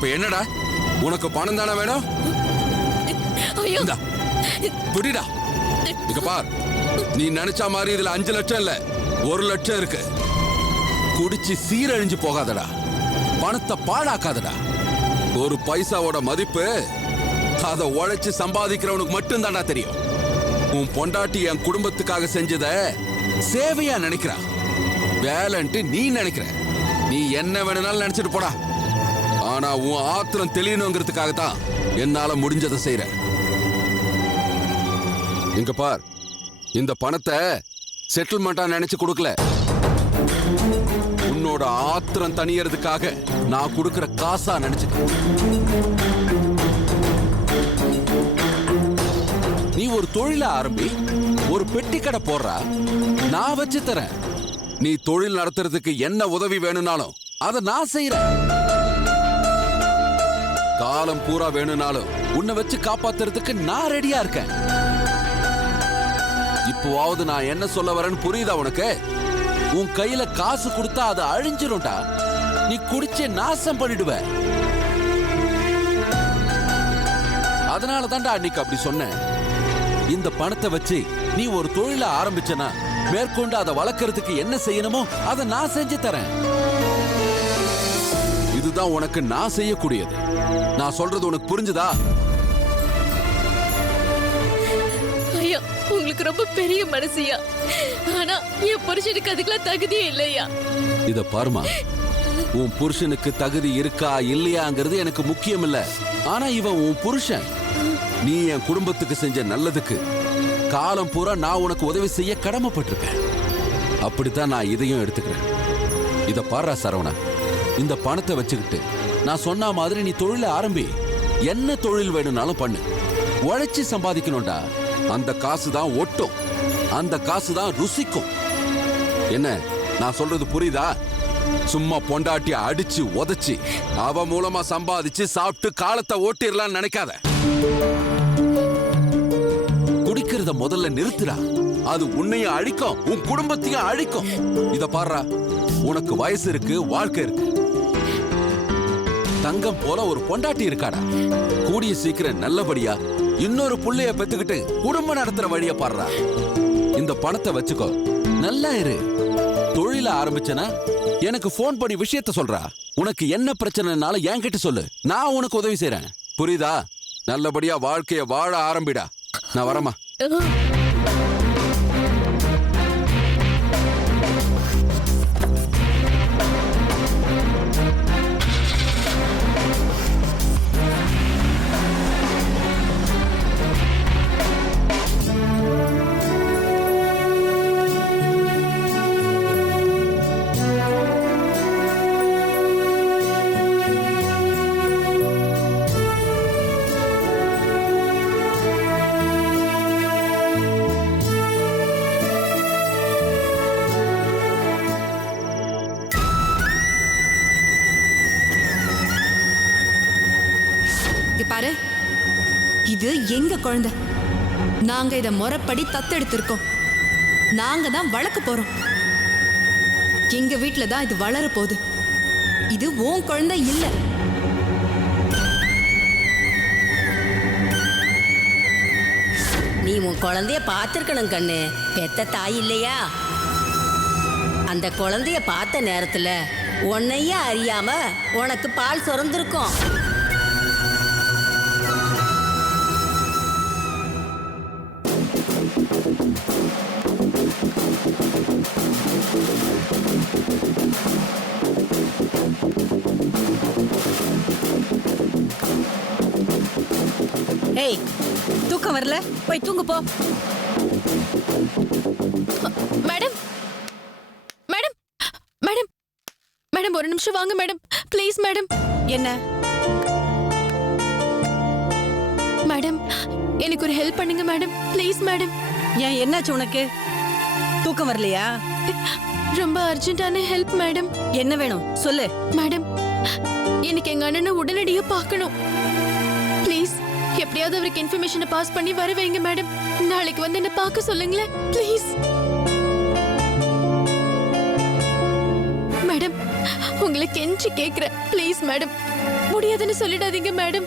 இப்ப என்னடா உனக்கு பணம் தானே வேணும்? புடிடா. இங்க பார், நீ நினைச்ச மாதிரி இதுல 5 லட்சம் இல்ல 1 லட்சம் இருக்கு. குடிச்சு சீரழிஞ்சு போகாதடா, பணத்தை பாழாக்காதடா. ஒரு பைசாவோட மதிப்பு அதை உழைச்சு சம்பாதிக்கிறவனுக்கு மட்டும் தான்டா தெரியும். உன் பொண்டாட்டி என் குடும்பத்துக்காக செஞ்சத சேவையா நினைக்கிறா, வேலைன்ட்டு நீ நினைக்கிற. நீ என்ன வேணும்னாலும் நினைச்சிட்டு போடா. ஆனா உன் ஆத்திரம் தெளியணுங்கிறதுக்காக தான் என்னால முடிஞ்சதை செய்யற. இங்க பார், இந்த பணத்தை செட்டில்மெண்டா நினைச்சு கொடுக்கல, உன்னோட ஆத்திரம் தணியறதுக்காக நான் கொடுக்கிற காசா நினைச்சுக்க. நீ ஒரு தொழில ஆரம்பி, ஒரு பெட்டி கடை போடுறா, நான் வச்சு தரேன். நீ தொழில் நடத்துறதுக்கு என்ன உதவி வேணும்னாலும் அதை நான் செய்யறேன். காலம் பூரா வேணும்னாலும் உன்னை வச்சு காப்பாத்துறதுக்கு நான் ரெடியா இருக்கேன். இப்போவாவது நான் என்ன சொல்ல வரேன்னு புரியுதா உனக்கு? உன் கையில காசு கொடுத்தா அது அழிஞ்சிரும்டா, நீ குடிச்சே நாசம் பண்ணிடுவ. அதனால தான்டா அன்னைக்கு அப்படி சொன்னேன். இந்த பணத்தை வச்சு நீ ஒரு தொழில ஆரம்பிச்சனா மேற்கொண்டு அதை வளர்க்கறதுக்கு என்ன செய்யணுமோ அதை நான் செஞ்சு தரேன். இதுதான் உனக்கு நான் செய்யக்கூடியது. நான் சொல்றது உனக்கு புரிஞ்சுதா? ஐயா, உங்களுக்கு ரொம்ப பெரிய மனசியா. ஆனா என் புருஷனுக்கு அதுக்கெல்லாம் தகுதியே இல்லையா. இத பாருமா, உன் புருஷனுக்கு தகுதி இருக்கா இல்லையாங்கிறது எனக்கு முக்கியம் இல்ல. ஆனா இவன் உன் புருஷன். நீ என் குடும்பத்துக்கு செஞ்ச நல்லதுக்கு காலம் பூரா நான் உனக்கு உதவி செய்ய கடமைப்பட்டிருக்கேன். அப்படித்தான் நான் இதையும் எடுத்துக்கிறேன். இத பாரா சரவணா, இந்த பணத்தை வச்சுக்கிட்டு நான் சொன்ன மாதிரி நீ தொழில ஆரம்பி. என்ன தொழில் வேணும்னாலும் பண்ணு. உழைச்சி சம்பாதிக்கணும்டா. அந்த காசு தான் ஒட்டும், அந்த காசு தான் ருசிக்கும். என்ன நான் சொல்றது புரியுதா? சும்மா பொண்டாட்டி அடிச்சு உதச்சி அவ மூலமா சம்பாதிச்சு சாப்பிட்டு காலத்தை ஓட்டிடலாம் நினைக்காத. குடிக்கிறத முதல்ல நிறுத்துறா. அது உன்னையும் அழிக்கும், உன் குடும்பத்தையும் அழிக்கும். இத பாருடா, உனக்கு வயசு இருக்கு, வாழ்க்கை இருக்கு. தங்கம் போல ஒரு பொண்டாட்டி இருக்காடா. கூடிய சீக்கிரம் நல்லபடியா இன்னொரு புள்ளைய பெத்துக்கிட்டு குடும்பம் நடத்துற வழிய பாடுறா. இந்த பணத்தை வச்சுக்கோ, நல்லா இரு. தொழில ஆரம்பிச்சனா எனக்கு போன் பண்ணி விஷயத்த சொல்றா. உனக்கு என்ன பிரச்சனைனாலும் என்கிட்ட சொல்லு, நான் உனக்கு உதவி செய்யறேன். புரியுதா? நல்லபடியா வாழ்க்கைய வாழ ஆரம்பிடா. நான் வரமா. பாரு, இது எங்க குழந்தை. நாங்க இத முறைப்படி தத்தெடுத்திருக்கோம். நாங்க தான் வளர்க்க போறோம். எங்க வீட்டுல தான் இது வளர போகுது. இது உன் குழந்தை இல்ல. நீ உன் குழந்தைய பார்த்திருக்கணும் கண்ணு. பெத்த தாய் இல்லையா? அந்த குழந்தைய பார்த்த நேரத்துல உன்னையே அறியாம உனக்கு பால் சுரந்திருக்கும். ஏய், தூக்கம் வரல? போய் தூங்கு போ. மேடம் மேடம் மேடம் மேடம் ஒரு நிமிஷம் வாங்க மேடம், ப்ளீஸ் மேடம். என்ன மேடம், எனக்கு ஒரு ஹெல்ப் பண்ணுங்க மேடம், ப்ளீஸ் மேடம். ஏன், என்னாச்சு உனக்கு? தூக்கம் வரலையா? ரொம்ப அர்ஜென்ட்டான ஹெல்ப் மேடம். என்ன வேணும் சொல்லு. மேடம், எனக்கு எங்க அண்ணனை உடனடியா பார்க்கணும். ப்ளீஸ், எப்படியாவது அவருக்கு இன்ஃபர்மேஷனை பாஸ் பண்ணி வர வைங்க மேடம். நாளைக்கு வந்து என்ன பார்க்க சொல்லுங்களேன் ப்ளீஸ். மேடம், உங்களை கெஞ்சி கேக்குறேன் ப்ளீஸ் மேடம். முடியாதுன்னு சொல்லிடாதீங்க மேடம்.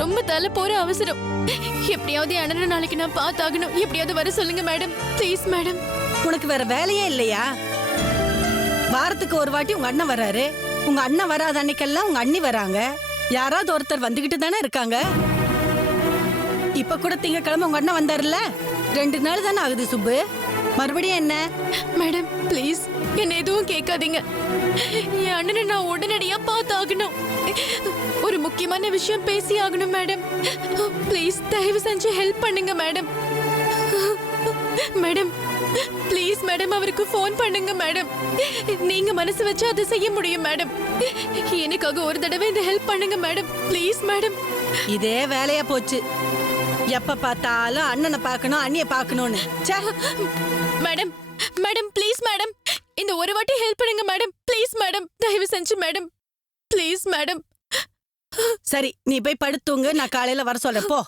ரொம்ப தலை போற அவசரம். எப்படியாவது என் அண்ணனை நாளைக்கு நான் பார்த்தாகணும். எப்படியாவது வர சொல்லுங்க மேடம், ப்ளீஸ் மேடம். உனக்கு வேற வேலையே இல்லையா? வாரத்துக்கு ஒரு வாட்டி உங்க அண்ணன் வராரு. உங்க அண்ணன் வராத அன்னைக்கெல்லாம் உங்க அண்ணி வராங்க. யாராவது ஒருத்தர் வந்துகிட்டு தானே இருக்காங்க. இப்ப கூட திங்கக்கிழமை உங்க அண்ணன் வந்தாருல்ல, 2 நாள் தானே ஆகுது சுப்பு. மறுபடியும் என்ன? மேடம் ப்ளீஸ் என்ன எதுவும் கேட்காதீங்க. என் அண்ணனை நான் உடனடியா பார்த்தாகணும். ஒரு முக்கியமான விஷயம் பேசி ஆகணும் மேடம். ப்ளீஸ் தயவு செஞ்சு ஹெல்ப் பண்ணுங்க மேடம். மேடம் ப்ளீஸ் மேடம், அவருக்கு ஃபோன் பண்ணுங்க மேடம். நீங்க மனசு வச்சு அதை செய்ய முடியும் மேடம். எனக்காக ஒரு தடவை இந்த ஹெல்ப் பண்ணுங்க மேடம், ப்ளீஸ் மேடம். இதே வேலையா போச்சு. எப்ப பார்த்தாலும் அண்ணனை பார்க்கணும் அண்ணிய பார்க்கணும்னு. ச்சே. மேடம் மேடம் ப்ளீஸ் மேடம், இந்த ஒரு வாட்டி ஹெல்ப் பண்ணுங்க மேடம், ப்ளீஸ் மேடம், தயவு செஞ்சு மேடம், ப்ளீஸ் மேடம். சரி நீ போய் படுத்துங்க, நான் காலையில வர சொல்றேன் போ.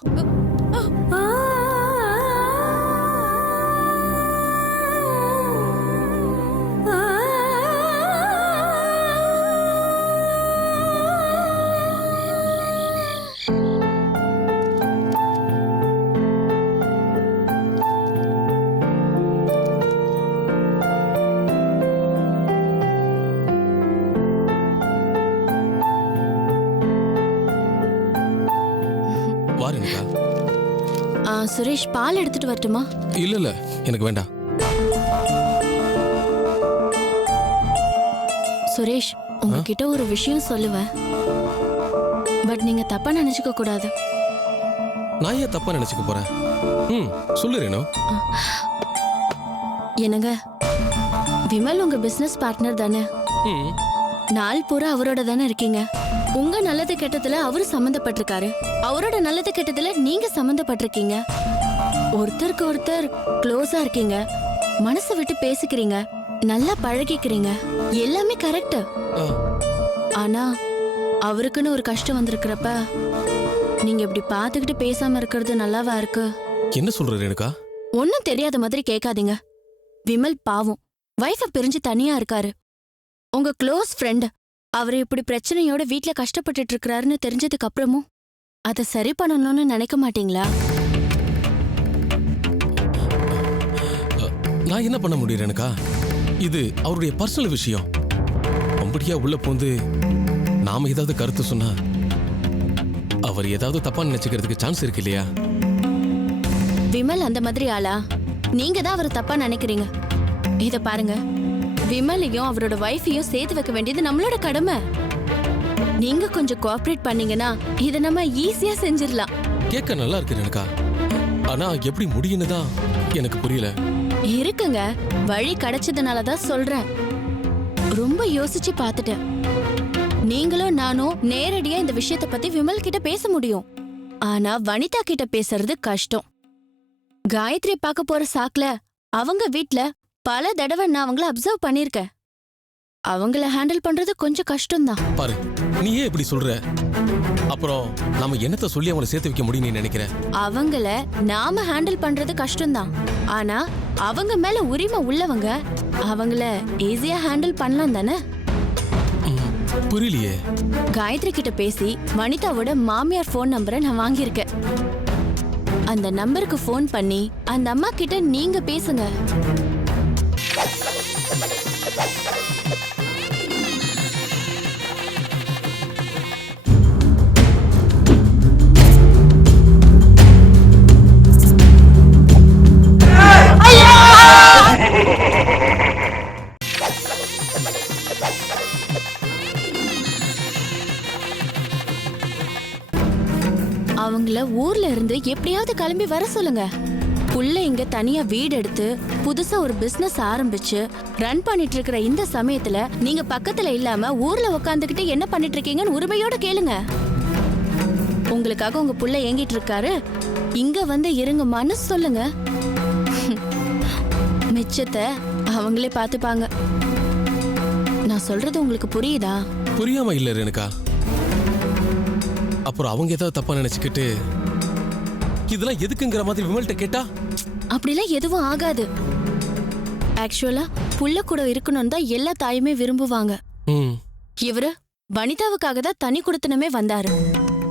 வாருங்கக்கா. சுரேஷ் பால் எடுத்துட்டு வரட்டுமா? இல்ல எனக்கு வேண்டாம். சுரேஷ் உங்ககிட்ட ஒரு விஷயம் சொல்லுவேன், பட் நீங்க தப்பா நினைச்சுக்க கூடாது. நான் ஏன் தப்பா நினைச்சுக்க போறேன்? சொல்லு ரேணு. என்னங்க, விமல் உங்க பிசினஸ் பார்ட்னர் தானே? நாள் பூரா அவரோட தானே இருக்கீங்க. உங்க நல்லது கெட்டதுல அவரு சம்பந்தப்பட்டிருக்காரு, அவரோட நல்லது கெட்டதுல நீங்க சம்பந்தப்பட்டிருக்கீங்க. ஒருத்தருக்கு ஒருத்தர் க்ளோஸா இருக்கீங்க, மனசை விட்டு பேசிக்கிறீங்க, நல்லா பழகிக்கிறீங்க, எல்லாமே கரெக்ட். ஆனா அவருக்குன்னு ஒரு கஷ்டம் வந்திருக்கிறப்ப நீங்க இப்படி பாத்துக்கிட்டு பேசாம இருக்கிறது நல்லாவா இருக்கு? என்ன சொல்ற ரேணுகா? ஒன்னும் தெரியாத மாதிரி கேட்காதீங்க. விமல் பாவம் வைஃப பிரிஞ்சு தனியா இருக்காரு. உங்க க்ளோஸ் ஃப்ரெண்ட் அவர் இப்படி பிரச்சனையோட வீட்ல கஷ்டப்பட்டுட்டு இருக்கிறாருன்னு தெரிஞ்சதுக்கு அப்புறமும் அதை சரி பண்ணணும்னு நினைக்க மாட்டீங்களா? நான் என்ன பண்ண முடியும் ரேணுகா? இது அவருடைய பர்சனல் விஷயம். அப்படியா உள்ள போந்து நாம ஏதாவது கருத்து சொன்னா அவர் ஏதாவது தப்பா நினைச்சுக்கிறதுக்கு சான்ஸ் இருக்கு இல்லையா? விமல் அந்த மாதிரி ஆளா? நீங்க தான் அவரை தப்பா நினைக்கிறீங்க. இத பாருங்க, விமலையும் அவரோட வைஃபையும் சேர்த்து வைக்க வேண்டியது நம்மளோட கடமை. நீங்க கொஞ்சம் கோஆபரேட் பண்ணீங்கன்னா இதை நம்ம ஈஸியா செஞ்சிடலாம். கேட்க நல்லா இருக்கு ரேணுகா, ஆனா எப்படி முடியும்னு தான் எனக்கு புரியல. இருக்குங்க, வழி கிடைச்சதுனால தான் சொல்றேன். ரொம்ப யோசிச்சு பார்த்துட்டேன். நீங்களும் நானும் நேரடியா இந்த விஷயத்தை பத்தி விமல் கிட்ட பேச முடியும். ஆனா வனிதா கிட்ட பேசுறது கஷ்டம். காயத்ரி பார்க்க போற சாக்குல அவங்க வீட்ல பல தடவை நான் அவங்கள அப்சர்வ் பண்ணிருக்கேன். அவங்கள ஹேண்டில் பண்றது கொஞ்சம் கஷ்டம்தான். பாரு, நீ ஏன் இப்படி சொல்ற? அப்புறம் நாம என்னத்த சொல்லி அவங்கள சேர்த்து வைக்க முடியும் நீ நினைக்கிற? அவங்கள நாம ஹேண்டில் பண்றது கஷ்டம்தான். ஆனா அவங்க மேல உரிமை உள்ளவங்க அவங்கள ஈஸியா ஹேண்டில் பண்ணலாம் தானே? புரியலையே. காயத்ரி கிட்ட பேசி வனிதாவோட மாமியார் ஃபோன் நம்பரை நான் வாங்கியிருக்கேன். அந்த நம்பருக்கு ஃபோன் பண்ணி அந்த அம்மா கிட்ட நீங்க பேசுங்க. அவங்கள ஊர்ல இருந்து எப்படியாவது கிளம்பி வர சொல்லுங்க. புள்ள இங்க தனியா வீடு எடுத்து புதுசா ஒரு பிசினஸ் ஆரம்பிச்சு ரன் பண்ணிட்டு இருக்கிற இந்த சமயத்துல நீங்க பக்கத்துல இல்லாம ஊர்ல உட்காந்துக்கிட்டு என்ன பண்ணிட்டு இருக்கீங்கன்னு உரிமையோட கேளுங்க. உங்களுக்காக உங்க புள்ள ஏங்கிட்டு இருக்காரு, இங்க வந்து இருங்கம்மான்னு சொல்லுங்க. மிச்சத்தை அவங்களே பாத்துப்பாங்க. நான் சொல்றது உங்களுக்கு புரியுதா? புரியாம இல்ல ரேணுகா. அப்புறம் அவங்க ஏதாவது தப்பா நினைச்சுக்கிட்டு இதெல்லாம் எதுக்குங்கிற மாதிரி விமல்கிட்ட கேட்டா? அப்படிலாம் எதுவும் ஆகாது. ஆக்சுவலா புள்ள கூட இருக்கணும்னு தான் எல்லா தாயுமே விரும்புவாங்க. இவரு வனிதாவுக்காக தான் தனி குடுத்தனமே வந்தாரு.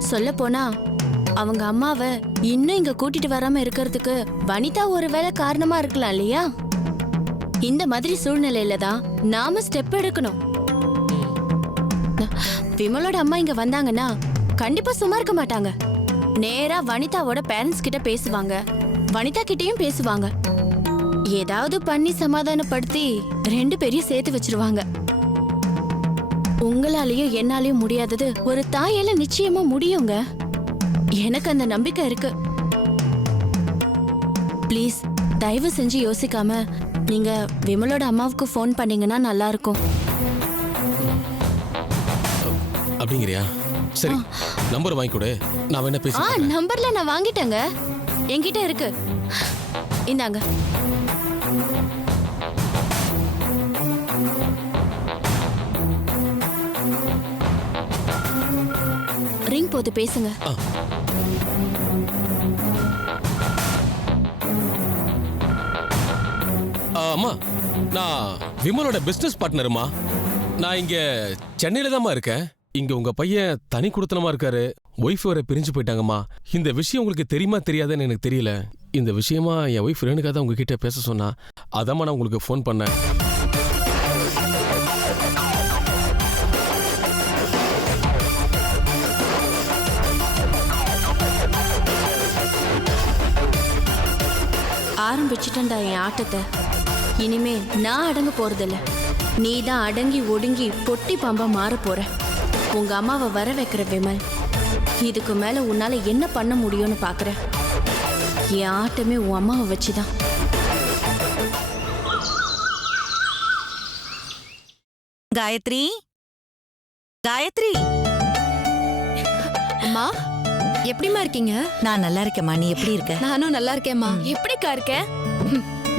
சொல்ல போனா அவங்க அம்மாவை இன்னும் இங்க கூட்டிட்டு வராம இருக்கிறதுக்கு வனிதா ஒருவேளை காரணமா இருக்கலாம் இல்லையா? இந்த மாதிரி சூழ்நிலையில தான் நாம ஸ்டெப் எடுக்கணும். விமலோட அம்மா இங்க வந்தாங்கன்னா கண்டிப்பா சும்மா இருக்க மாட்டாங்க. நேரா வனிதாவோட பேரண்ட்ஸ் கிட்ட பேசுவாங்க, வனிதா கிட்டயும் பேசுவாங்க. ஏதாவது பண்ணி சமாதானப்படுத்தி 2 பேரையும் சேர்த்து வச்சிருவாங்க. உங்களாலேயும் என்னாலையும் முடியாதது ஒரு தாயால நிச்சயமா முடியுங்க. எனக்கு அந்த நம்பிக்கை இருக்கு. ப்ளீஸ் தயவு செஞ்சு யோசிக்காம நீங்க விமலோட அம்மாவுக்கு ஃபோன் பண்ணீங்கன்னா நல்லா இருக்கும். அப்படிங்கிறியா? சரி, நம்பர் வாங்கி கொடு, நான் வேணா பேசி நம்பர்ல நான் வாங்கிட்டேங்க, என்கிட்ட இருக்கு. இந்தாங்க. ரிங் போது பேசுங்க. அம்மா, நான் விமலோட பிசினஸ் பார்ட்னருமா. நான் இங்க சென்னையில தான்மா இருக்கேன். இங்க உங்க பையன் தனி குடுத்தனமா இருக்காரு. ஒய்ஃப் வர பிரிஞ்சு போயிட்டாங்கம்மா. இந்த விஷயம் உங்களுக்கு தெரியுமா தெரியாதுன்னு எனக்கு தெரியல. இந்த விஷயமா என் ஒய்ஃப் ரேணுகா தான் உங்ககிட்ட பேச சொன்னா. அதாம்மா நான் உங்களுக்கு ஃபோன் பண்ணேன். ஆரம்பிச்சிட்டேன்டா என் ஆட்டத்தை. இனிமே நான் அடங்க போறதில்ல. நீ தான் அடங்கி ஒடுங்கி பொட்டி பாம்பா மாற போற. உங்க அம்மாவை வர வைக்கிற விமல். இதுக்கு மேல உன்னால என்ன பண்ண முடியும்னு பாக்குற. என் ஆட்டமே உன் அம்மாவை வச்சுதான். காயத்ரி, காயத்ரி. அம்மா, எப்படிம்மா இருக்கீங்க? நான் நல்லா இருக்கேம்மா, நீ எப்படி இருக்க? நானும் நல்லா இருக்கேம்மா. எப்படிக்கா இருக்க?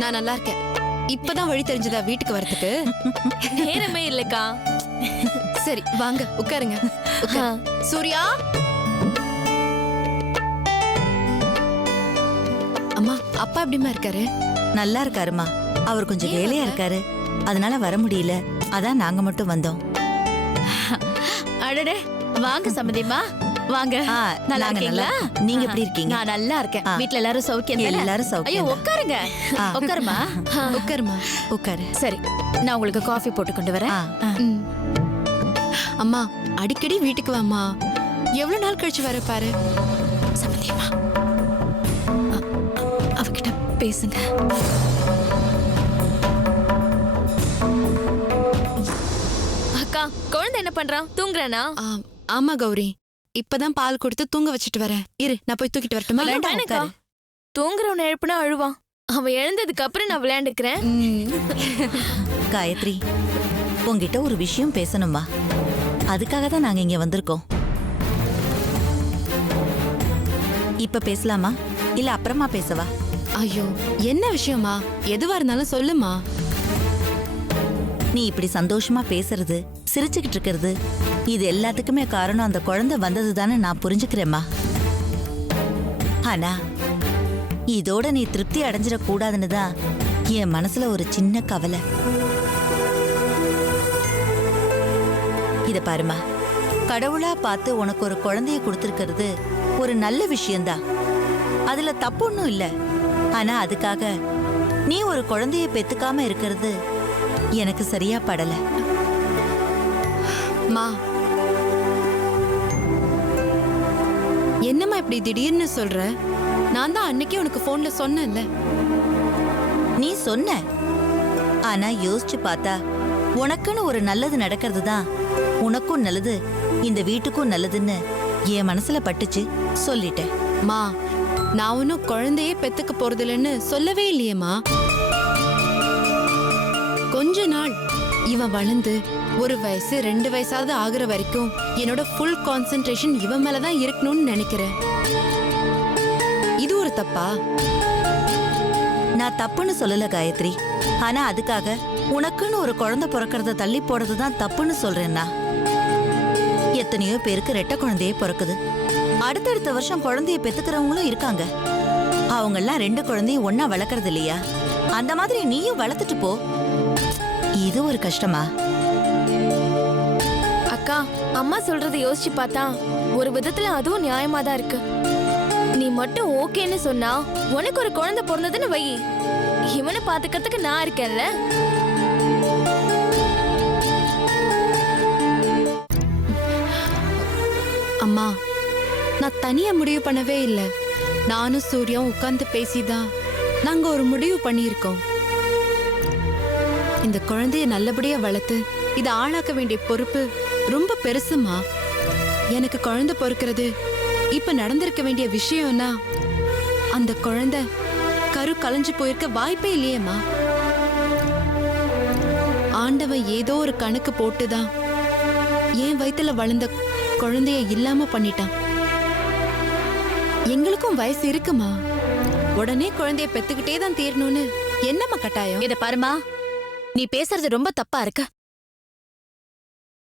நான் நல்லா இருக்கேன். இப்பதான் வழி தெரிஞ்சதா வீட்டுக்கு வரதுக்கு? நேரமே இல்லக்கா. சரி வாங்க உட்காருங்க. சூர்யா, அம்மா அப்பா எப்படிமா இருக்காரு? நல்லா இருக்காருமா. அவர் கொஞ்சம் வேலையா இருக்காரு, அதனால வர முடியல. அதான் நாங்க மட்டும் வந்தோம். அடடே, வாங்க சம்மதிமா, வாங்க. நல்லா நாங்க இருக்கீங்களா? நீங்க எப்படி இருக்கீங்க? நான் நல்லா இருக்கேன். வீட்ல எல்லாரும் சௌக்கியம் தானே? எல்லாரும் ஐயோ சௌக்கியம். உட்காருங்க. உட்காருமா. உட்காருமா. உட்காரு. சரி, நான் உங்களுக்கு காஃபி போட்டு கொண்டு வரேன். ம். அம்மா அடிக்கடி வீட்டுக்கு வாம்மா. எவ்வளவு நாள் கழிச்சு வர பாரு. சம்மதிமா, அவகிட்ட பேசுங்க. அக்கா, குழந்தை என்ன பண்றான்? தூங்குறானா? ஆமா கௌரி, இப்பதான் பால் கொடுத்து தூங்க வச்சுட்டு வரேன். இரு, நான் போய் தூக்கிட்டு வரட்டுமா? வேண்டாம், வேணாக்கா. உட்காரு. தூங்குறவன எழுப்புனா அழுவான். அவன் எழுந்ததுக்கு அப்புறம் நான் விளையாண்டுக்கிறேன். காயத்ரி, உங்ககிட்ட ஒரு விஷயம் பேசணுமா? அதுக்காக தான் நாங்க இங்க வந்திருக்கோம். இப்ப பேசலாமா இல்ல அப்புறமா பேசவா? ஐயோ, என்ன விஷயமா? எதுவா இருந்தாலும் சொல்லுமா. நீ இப்படி சந்தோஷமா பேசுறது, சிரிச்சுக்கிட்டு இருக்கிறது, இது எல்லாத்துக்குமே காரணம் அந்த குழந்தை வந்தது தானே நான் புரிஞ்சுக்கிறேம்மா. ஆனா இதோட நீ திருப்தி அடைஞ்சிடக்கூடாதுன்னு தான் என் மனசுல ஒரு சின்ன கவலை. இத பாருமா, கடவுளா பார்த்து உனக்கு ஒரு குழந்தைய கொடுத்திருக்கிறது ஒரு நல்ல விஷயம்தான். அதுல தப்பு ஒன்றும் இல்ல. ஆனா அதுக்காக நீ ஒரு குழந்தைய பெத்துக்காம இருக்கிறது எனக்கு சரியா படல. மா, என்னம்மா இப்படி திடீர்னு சொல்ற? நான் தான் அன்னைக்கே உனக்கு போன்ல சொன்னேன்ல. நீ சொன்ன, ஆனா யோசிச்சு பார்த்தா உனக்குன்னு ஒரு நல்லது நடக்கிறது தான் உனக்கும் நல்லது, இந்த வீட்டுக்கும் நல்லதுன்னு என் மனசுல பட்டுச்சு, சொல்லிட்டேன். மா, நான் ஒன்னும் குழந்தையே பெத்துக்க போறதில்லைன்னு சொல்லவே இல்லையேம்மா. கொஞ்ச நாள் இவன் வளர்ந்து 1 வயசு 2 வயசாவது ஆகுற வரைக்கும் என்னோட ஃபுல் கான்சென்ட்ரேஷன் இவன் மேலதான் இருக்கணும்னு நினைக்கிறேன். இது ஒரு தப்பா? நான் தப்புன்னு சொல்லல காயத்ரி. ஆனா அதுக்காக உனக்குன்னு ஒரு குழந்தை பிறக்கறத தள்ளி போடுறது தான் தப்புன்னு சொல்றேன்னா. எத்தனையோ பேருக்கு ரெட்டை குழந்தையே பிறக்குது. அடுத்தடுத்த வருஷம் குழந்தைய பெத்துக்கிறவங்களும் இருக்காங்க. அவங்க எல்லாம் 2 குழந்தையும் ஒன்னா வளர்க்கறது இல்லையா? அந்த மாதிரி நீயும் வளர்த்துட்டு போ. இது ஒரு கஷ்டமா? அக்கா, அம்மா சொல்றதை யோசிச்சு பார்த்தா ஒரு விதத்துல அதுவும் நியாயமா தான் இருக்கு. நீ மட்டும் ஓகேன்னு சொன்னா உனக்கு ஒரு குழந்தை பிறந்ததுன்னு வை, இவனை பாத்துக்கிறதுக்கு நான் இருக்கேன்ல. அம்மா, நான் தனியா முடிவு பண்ணவே இல்லை. நானும் சூர்யாவும் உட்கார்ந்து பேசிதான் நாங்க ஒரு முடிவு பண்ணியிருக்கோம். இந்த குழந்தைய நல்லபடியா வளர்த்து இதை ஆளாக்க வேண்டிய பொறுப்பு ரொம்ப பெருசுமா. எனக்கு குழந்தை பொறுக்கிறது இப்ப நடந்திருக்க வேண்டிய விஷயம்னா அந்த குழந்தை கரு கலைஞ்சு போயிருக்க வாய்ப்பே இல்லையேம்மா. ஆண்டவன் ஏதோ ஒரு கணக்கு போட்டுதான் என் வயித்துல வளர்ந்த குழந்தைய இல்லாம பண்ணிட்டான். எங்களுக்கும் வயசு இருக்குமா, உடனே குழந்தைய பெத்துக்கிட்டே தான் தீரணும்னு என்னம்மா கட்டாயம்? இத பாருமா, நீ பேசுறது ரொம்ப தப்பா இருக்கு.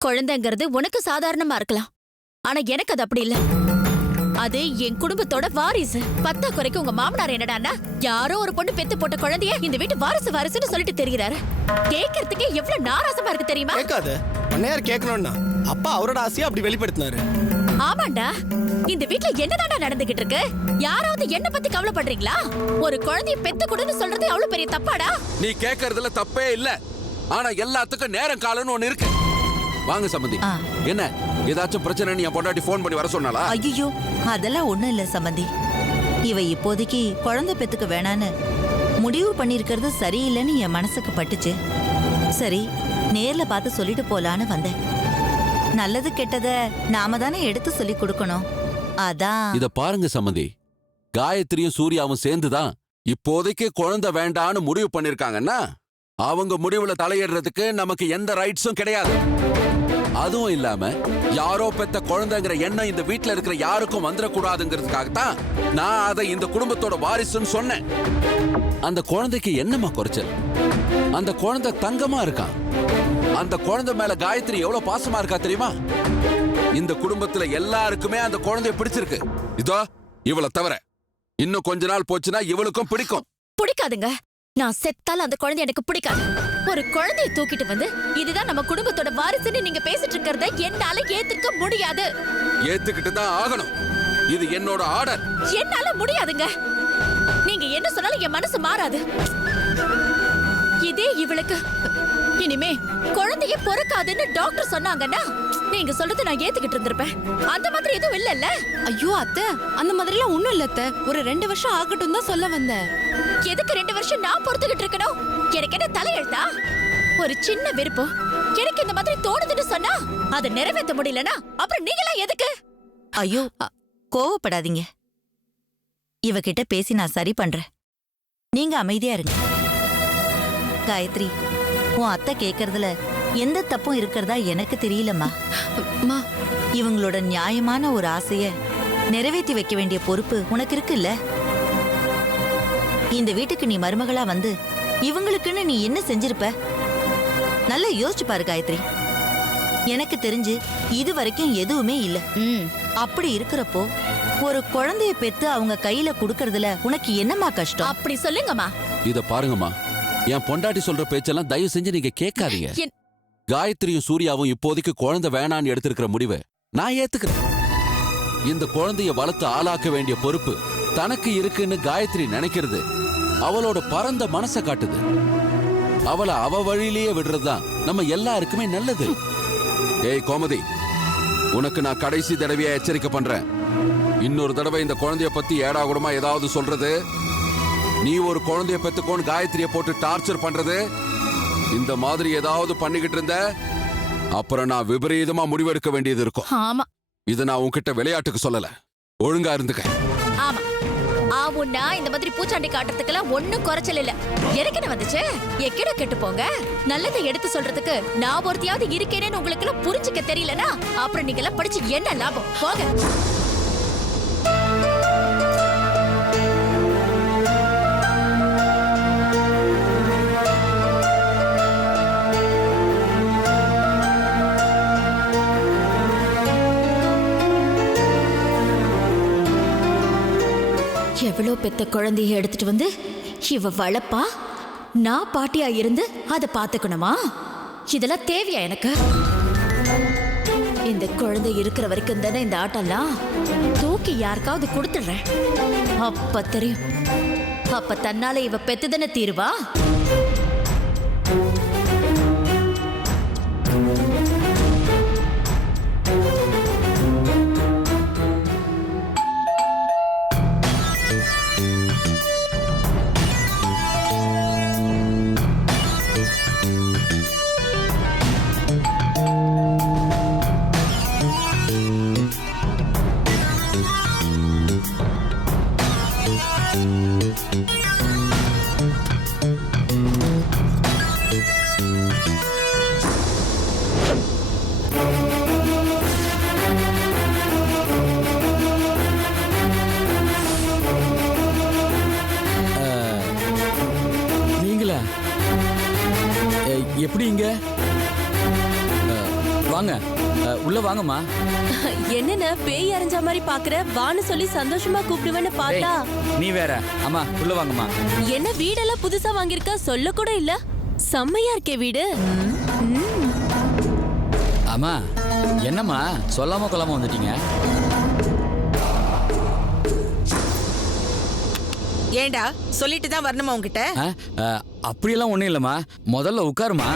குழந்தைங்கிறது உனக்கு சாதாரணமா இருக்கலாம், ஆனா எனக்கு அது அப்படி இல்ல. அது என் குடும்பத்தோட வாரிசு. பத்தா குறைக்கு உங்க மாமனார் என்னடான்னா யாரோ ஒரு பொண்ணு பெத்து போட்ட குழந்தைய இந்த வீட்டு வாரிசு வாரிசுன்னு சொல்லிட்டு தெரிகிறாரு. கேட்கறதுக்கே எவ்வளவு நாராசமா இருக்கு தெரியுமா? கேட்காத அண்ணையார் கேட்கணும்னா அப்பா அவரோட ஆசையை அப்படி வெளிப்படுத்தினாரு. ஆமாண்டா, இந்த வீட்ல என்னதாண்டா நடந்துகிட்டு இருக்கு? யாராவது என்ன பத்தி கவலைப்படுறீங்களா? ஒரு குழந்தைய பெத்து கொடுன்னு சொல்றது அவ்வளவு பெரிய தப்பாடா? நீ கேட்கறதுல தப்பே இல்ல, ஆனா எல்லாத்துக்கும் நேரம் காலம்னு ஒண்ணு இருக்கு. வாங்க சம்பந்தி. என்ன ஏதாச்சும் பிரச்சனை என் பொண்டாட்டி ஃபோன் பண்ணி வர சொன்னாலா? ஐயோ, அதெல்லாம் ஒண்ணும் இல்ல சம்பந்தி. இவ இப்போதைக்கு குழந்தை பெத்துக்க வேணான்னு முடிவு பண்ணிருக்கிறது சரியில்லைன்னு என் மனசுக்கு பட்டுச்சு. சரி, நேர்ல பார்த்து சொல்லிட்டு போலான்னு வந்தேன். நல்லது கெட்டத நாம தானே எடுத்து சொல்லி கொடுக்கணும். அதான். இத பாருங்க சம்பந்தி, காயத்ரியும் சூர்யாவும் சேர்ந்துதான் இப்போதைக்கு குழந்தை வேண்டான்னு முடிவு பண்ணிருக்காங்கன்னா அவங்க முடிவுல தலையிடுறதுக்கு நமக்கு எந்த ரைட்ஸும் கிடையாது. அதுவும் இல்லாம யாரோ பெத்த குழந்தைங்கிற எண்ணம் இந்த வீட்டுல இருக்கிற யாருக்கும் வந்துடக்கூடாதுங்கிறதுக்காகத்தான் நான் அதை இந்த குடும்பத்தோட வாரிசுன்னு சொன்னேன். அந்த குழந்தைக்கு என்னமா குறைச்சல்? அந்த குழந்தை தங்கமா இருக்கான். அந்த குழந்தை மேல காயத்ரி எவ்வளவு பாசமா இருக்கா தெரியுமா? இந்த குடும்பத்துல எல்லாருக்குமே அந்த குழந்தைய பிடிச்சிருக்கு. இதோ இவளை தவிர இன்னும் கொஞ்ச நாள் போச்சுன்னா இவளுக்கும் பிடிக்கும். பிடிக்காதுங்க. நான் செத்தால அந்த குழந்தை எனக்கு பிடிக்காது. ஒரு குழந்தையை தூக்கிட்டு வந்து இதுதான் நம்ம குடும்பத்தோட வாரிசுன்னு நீங்க பேசிட்டு இருக்கிறத என்னால ஏத்துக்க முடியாது. ஏத்துக்கிட்டு தான் ஆகணும். இது என்னோட ஆர்டர். என்னால முடியாதுங்க. நீங்க என்ன சொன்னாலும் என் மனசு மாறாது. இதே இவளுக்கு இனிமே குழந்தைய பொறுக்காதுன்னு டாக்டர் சொன்னாங்கன்னா நீங்க சொல்றது நான் ஏத்துக்கிட்டு இருந்திருப்பேன். அந்த மாதிரி எதுவும் இல்லல்ல. ஐயோ அத்தை, அந்த மாதிரிலாம் ஒண்ணும் இல்ல அத்தை. ஒரு 2 வருஷம் ஆகட்டும் தான் சொல்ல வந்தேன். எதுக்கு 2 வருஷம் நான் பொறுத்துக்கிட்டு இருக்கணும்? எனக்கு என்ன தலையெழுத்தா? ஒரு சின்ன விருப்பம் எனக்கு இந்த மாதிரி தோணுதுன்னு சொன்னா அதை நிறைவேற்ற முடியலனா அப்புறம் நீங்களாம் எதுக்கு? ஐயோ, கோவப்படாதீங்க. இவகிட்ட பேசி நான் சரி பண்றேன். நீங்க அமைதியா இருங்க. காயத்ரி, உன் அத்தை கேக்குறதுல எந்த தப்பும் இருக்கிறதா எனக்கு தெரியலம்மா. இவங்களோட நியாயமான ஒரு ஆசைய நிறைவேற்றி வைக்க வேண்டிய பொறுப்பு உனக்கு இருக்குல்ல. இந்த வீட்டுக்கு நீ மருமகளா வந்து இவங்களுக்குன்னு நீ என்ன செஞ்சிருப்ப? நல்லா யோசிச்சு பாரு காயத்ரி. எனக்கு தெரிஞ்சு இது வரைக்கும் எதுவுமே இல்ல. அப்படி இருக்கிறப்போ ஒரு குழந்தைய பெத்து அவங்க கையில குடுக்கறதுல உனக்கு என்னமா கஷ்டம்? அப்படி சொல்லுங்கம்மா. இத பாருங்கம்மா, என் பொண்டாட்டி சொல்ற பேச்செல்லாம் தயவு செஞ்சு நீங்க கேட்காதீங்க. காயத்ரியும் சூர்யாவும் இப்போதைக்கு குழந்தை வேணான்னு எடுத்திருக்கிற முடிவை நான் ஏத்துக்கிறேன். இந்த குழந்தைய வளர்த்து ஆளாக்க வேண்டிய பொறுப்பு தனக்கு இருக்குன்னு காயத்ரி நினைக்கிறது அவளோட பரந்த மனசை காட்டுது. அவளை அவ வழியிலேயே விடுறதுதான் நம்ம எல்லாருக்குமே நல்லது. ஏய் கோமதி, உனக்கு நான் கடைசி தடவையா எச்சரிக்கை பண்றேன். இன்னொரு தடவை இந்த குழந்தைய பத்தி ஏடாகூடமா ஏதாவது சொல்றது, நீ ஒரு குழந்தைய பெத்துக்கோன்னு காயத்ரியை போட்டு டார்ச்சர் பண்றது, இந்த மாதிரி ஏதாவது பண்ணிக்கிட்டு இருந்த அப்புறம் நான் விபரீதமா முடிவெடுக்க வேண்டியது இருக்கும். ஆமா, இது நான் உன்கிட்ட விளையாட்டுக்கு சொல்லல. ஒழுங்கா இருந்துக்க. ஆமா, ஆவுன்னா இந்த மாதிரி பூச்சாண்டி காட்டுறதுக்கெல்லாம் ஒண்ணும் குறைச்சல் இல்ல. எனக்கு என்ன வந்துச்சு? எக்கிட கெட்டு போங்க. நல்லதை எடுத்து சொல்றதுக்கு நான் ஒருத்தியாவது இருக்கேன்னு உங்களுக்கு எல்லாம் புரிஞ்சுக்க தெரியலனா அப்புறம் நீங்க எல்லாம் படிச்சு என்ன லாபம்? போங்க. எவ்வளோ பெத்த குழந்தைய எடுத்துட்டு வந்து இவ வளப்பா, நான் பாட்டியா இருந்து அதை பார்த்துக்கணுமா? இதெல்லாம் தேவையா எனக்கு? இந்த குழந்தை இருக்கிற வரைக்கும் தானே இந்த ஆட்டம்லாம். தூக்கி யாருக்காவது கொடுத்துடுறேன், அப்ப தெரியும். அப்ப தன்னால இவ பெத்துதானே தீருவா. நீங்களா? எப்படி இங்க? வாங்க, உள்ள வாங்கம்மா. என்னென்ன பேய் அரைஞ்ச மாதிரி பாக்குற? வான்னு சொல்லி சந்தோஷமா கூப்பிடுவேன்னு பார்த்தா நீ வேற. அம்மா உள்ள வாங்கம்மா. என்ன வீடெல்லாம் புதுசா வாங்கியிருக்க, சொல்ல கூட இல்ல. செம்மையா இருக்கே வீடு. அம்மா என்னம்மா சொல்லாம கொள்ளாம வந்துட்டீங்க? ஏண்டா சொல்லிட்டு தான் வரணுமா உங்ககிட்ட? அப்படியெல்லாம் ஒண்ணும் இல்லம்மா, முதல்ல உட்காருமா.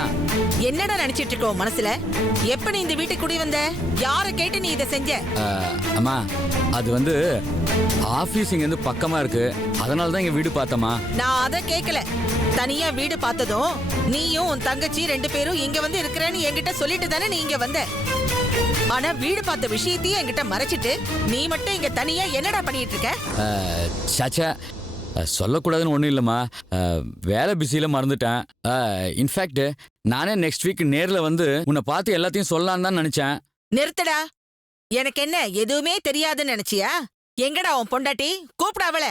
என்னடா நினைச்சிட்டு இருக்கோம் மனசுல? எப்ப நீ இந்த வீட்டுக்கு குடி வந்த? யார கேட்டு நீ இதை செஞ்ச? அம்மா அது வந்து ஆபீஸ் இங்க இருந்து பக்கமா இருக்கு, அதனால தான் இங்க வீடு பார்த்தம்மா. நான் அதை கேட்கல. தனியா வீடு பார்த்ததும் நீயும் உன் தங்கச்சி 2 பேரும் இங்க வந்து இருக்கிறேன்னு என்கிட்ட சொல்லிட்டு தானே நீ இங்க வந்த. ஆனா வீடு பார்த்த விஷயத்தையும் என்கிட்ட மறைச்சிட்டு நீ மட்டும் இங்க தனியா என்னடா பண்ணிட்டு இருக்க? சாச்சா சொல்லக்கூடாதுன்னு ஒன்றும் இல்லைம்மா, வேலை பிஸியில் மறந்துட்டேன். இன்ஃபேக்ட் நானே நெக்ஸ்ட் வீக் நேரில் வந்து உன்னை பார்த்து எல்லாத்தையும் சொல்லலான்னு தான் நினச்சேன். நிறுத்தடா. எனக்கு என்ன எதுவுமே தெரியாதுன்னு நினைச்சியா? எங்கடா உன் பொண்டாட்டி? கூப்பிட அவளை.